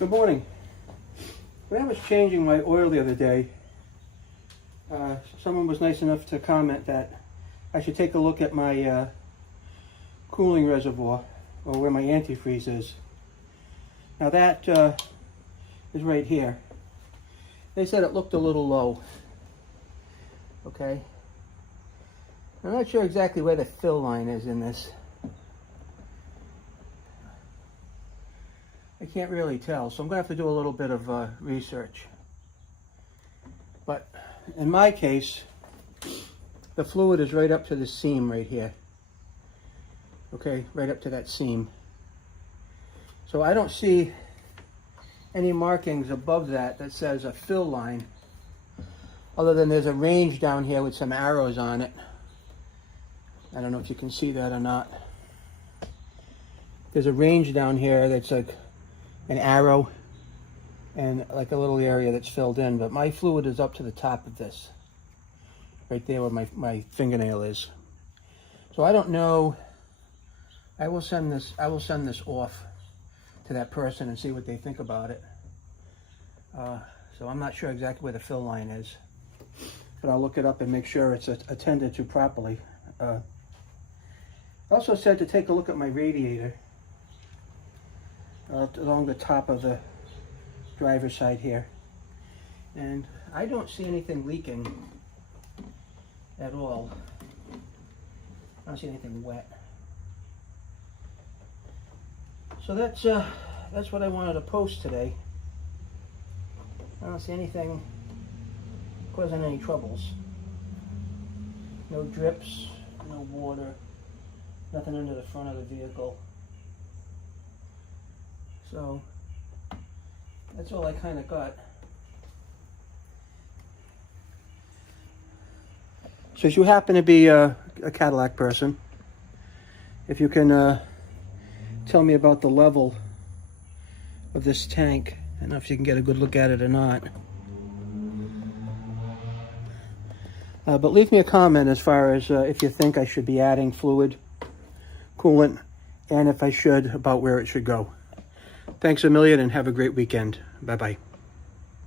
Good morning. When I was changing my oil the other day, someone was nice enough to comment that I should take a look at my cooling reservoir, or where my antifreeze is. Now that is right here. They said it looked a little low. Okay. I'm not sure exactly where the fill line is in this. I can't really tell, so I'm going to have to do a little bit of research. But in my case, the fluid is right up to the seam right here. Okay, right up to that seam. So I don't see any markings above that that says a fill line, other than there's a range down here with some arrows on it. I don't know if you can see that or not. There's a range down here that's like an arrow and like a little area that's filled in, but my fluid is up to the top of this, right there where my fingernail is. So I don't know. I will send this off to that person and see what they think about it. So I'm not sure exactly where the fill line is, but I'll look it up and make sure it's attended to properly. I also said to take a look at my radiator along the top of the driver's side here, and I don't see anything leaking at all. I don't see anything wet. So that's what I wanted to post today. I don't see anything causing any troubles. No drips, no water, nothing under the front of the vehicle. So that's all I kind of got. So if you happen to be a Cadillac person, if you can tell me about the level of this tank. I don't know if you can get a good look at it or not. But leave me a comment as far as if you think I should be adding fluid, coolant, and if I should, about where it should go. Thanks a million and have a great weekend. Bye-bye.